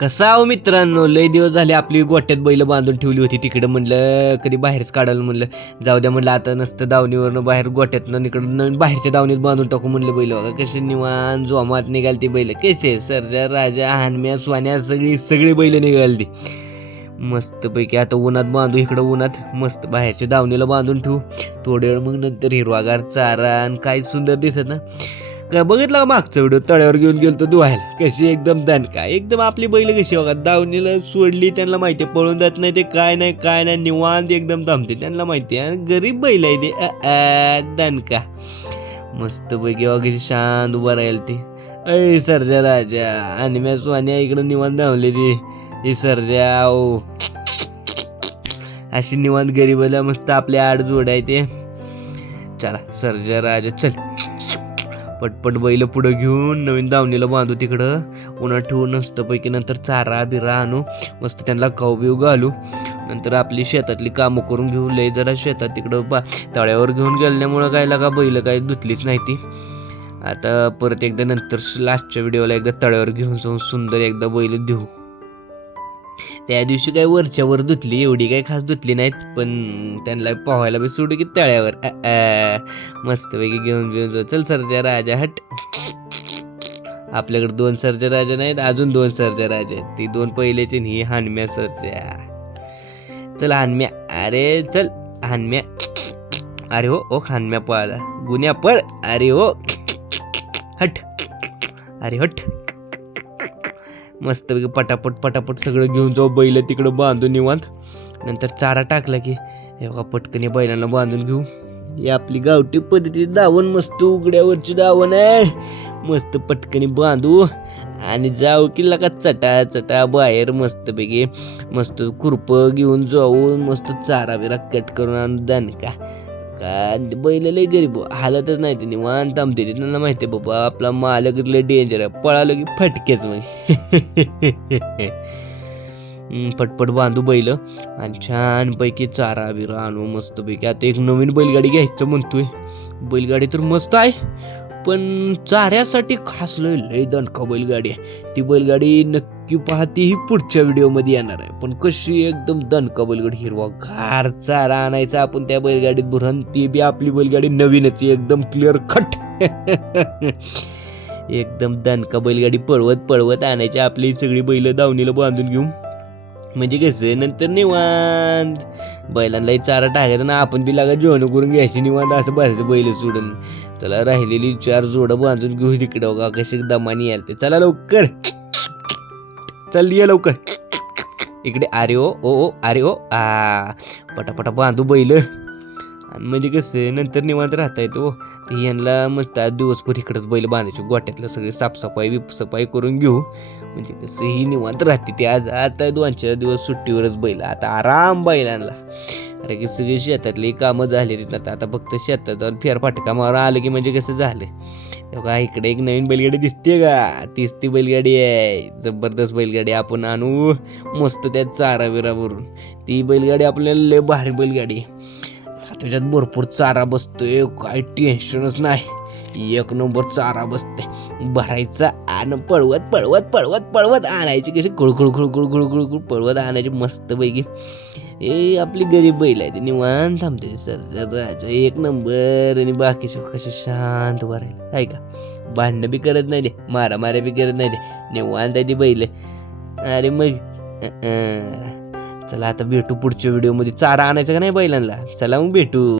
कसा आहो मित्रांनो? लय दिवस झाले आपली गोट्यात बैल बांधून ठेवली होती. तिकडं म्हणलं कधी बाहेरच काढायला म्हणलं. जाऊ द्या म्हणलं आता नसतं दावणीवरनं बाहेर गोट्यातनं इकडं बाहेरच्या दावणीत बांधून टाकू म्हणलं बैल. बघा कसे निवान जोमात निघाल ती बैल कसे सरजा राजा हानम्या स्वान्या सगळी सगळी बैल निघाल ती मस्तपैकी आता उन्हात बांधू इकडं उन्हात. मस्त बाहेरच्या दावणीला बांधून ठेवू. थोडे वेळ मग नंतर हिरवागार चारा आणि काय सुंदर दिसत ना. काय बघितलं का मागचा व्हिडिओ? तळ्यावर घेऊन गेलो धुवायला. कशी एकदम दणका. एकदम आपली बैल कशी बघा दावणीला सोडली त्यांना माहिती आहे, पळून जात नाही ते काय नाही काय नाही निवांत एकदम थांबते त्यांना माहिती आहे. आणि गरीब बैल आहे ते. दणका. मस्त पैकी बघा कशी शांत उभा राहील ते. अय सर्जा राजा. आणि मी सोन्या इकडं निवांत धावले ती. ही सर्जा ओ अशी निवांत गरीबाला मस्त आपल्या आड जोड आहे ते. चला सर्जा राजा चल. पटपट बैल पुढं घेऊन नवीन दावणीला बांधू तिकडं. उन्हात ठेवून पैकी नंतर चारा बिरा आणू. मस्त त्यांना खाऊ बिऊ घालू. नंतर आपली शेतातली कामं करून घेऊ. लय जरा शेतात तिकडं बा तळ्यावर घेऊन गेल्यामुळं काय लागा बैल काय धुतलीच नाही ती. आता परत एकदा नंतर लास्टच्या व्हिडिओला एकदा तळ्यावर घेऊन जाऊन सुंदर एकदा बैल देऊ. त्या दिवशी काय वरच्यावर धुतली एवढी काही खास धुतली नाहीत पण त्यांना पोहायला बी सोडू की तळ्यावर. मस्तपैकी घेऊन घेऊन जाऊ. चल सरजा राजा हट. आपल्याकडे दोन सरजा राजा नाहीत अजून दोन सरजा राजा आहेत. ती दोन पहिलेचे आणि ही हानम्या सरजा. चल हानम्या. अरे चल हानम्या. अरे हो ओ खानम्या पळाला. गुन्ह्या पळ. अरे हो. हट. अरे हट. मस्तपैकी पटापट पटापट सगळं घेऊन जाऊ बैल तिकडं बांधून निवांत. नंतर चारा टाकला की हे बघा पटकन या बैलांना बांधून घेऊ. ही आपली गावठी पद्धती दावण मस्त उघड्यावरची दावण आहे. मस्त पटकनी बांधू. आणि जाऊ की का चटा चटा बाहेर मस्तपैकी मस्त खुरपं घेऊन जाऊ मस्त चारा बिरा कट करून आणू दाने का बैल लय गरीब हालतच नाही ते निवांत थांबते. ते त्यांना माहिती आहे बाबा आपला मालक लय डेंजर आहे. पळालं की फटकेच मग. फटफट पटपट बांधू बैल. आणि छानपैकी चारा बिरा आणू मस्तपैकी. आता एक नवीन बैलगाडी घ्यायचं म्हणतोय. बैलगाडी तर मस्त आहे. पण चाऱ्यासाठी खास लय लय दणका बैलगाडी. आहे ती बैलगाडी नक्की पाहते ही पुढच्या व्हिडिओमध्ये येणार आहे. पण कशी एकदम दणका बैलगाडी हिरवा घार चारा आणायचा आपण त्या बैलगाडीत भरून ती बी आपली बैलगाडी नवीनच एकदम क्लिअर खट एकदम दणका बैलगाडी पळवत पळवत आणायची आपली सगळी बैल दावणीला बांधून घेऊन. म्हणजे कसं नंतर निवांत. बैलांनाही चारा टाकायचा ना आपण बी लागा जेवण करून घ्यायची निवांत असं बसायचं बैल सोडून. चला राहिलेली चार जोडं बांधून घेऊ तिकडं बघा कसे दमानी यायला ते. चला लवकर. चल ये लवकर. इकडे अरे ओ ओ अरे ओ. आ पटापटा बांधू बैल. म्हणजे कसं नंतर निवांत राहता येतो हो. ते यांना मस्त दिवसभर इकडंच बैल बांधायची गोट्यातलं सगळी साफसफाई बिफसफाई करून घेऊ. म्हणजे कसं ही निवांत राहते ते. आज आता दोन चार दिवस सुट्टीवरच बैल आता आराम बैलांना अरे की सगळी शेतातली कामं झाली आता आता फक्त शेतात फेरफाटका मारून आलं की म्हणजे कसं झालं? का इकडे एक नवीन बैलगाडी दिसते का? तीच ती बैलगाडी आहे. जबरदस्त बैलगाडी आपण आणू. मस्त त्यात चारा बिरा भरून ती बैलगाडी आपल्याला लय भारी बैलगाडी आहे. त्याच्यात भरपूर चारा बसतोय. काय टेन्शनच नाही. एक नंबर चारा बसते भरायचा आणि पळवत पळवत पळवत पळवत आणायची कशी खुळखुळ खुळखुळ खुळखुळ खुळ पळवत आणायची मस्त पैकी. ए आपली गरीब बैल आहे ते निवांत थांबते. सर एक नंबर आणि बाकीचे कसे शांत भरायला. आहे का? भांडणं बी करत नाही ते. मारा मारा बी करत नाही ते. निवांत आहे ती बैल. अरे मग चला आता भेटू पुढच्या व्हिडिओमध्ये चारा आणायचं का नाही बैलांना? चला मग भेटू.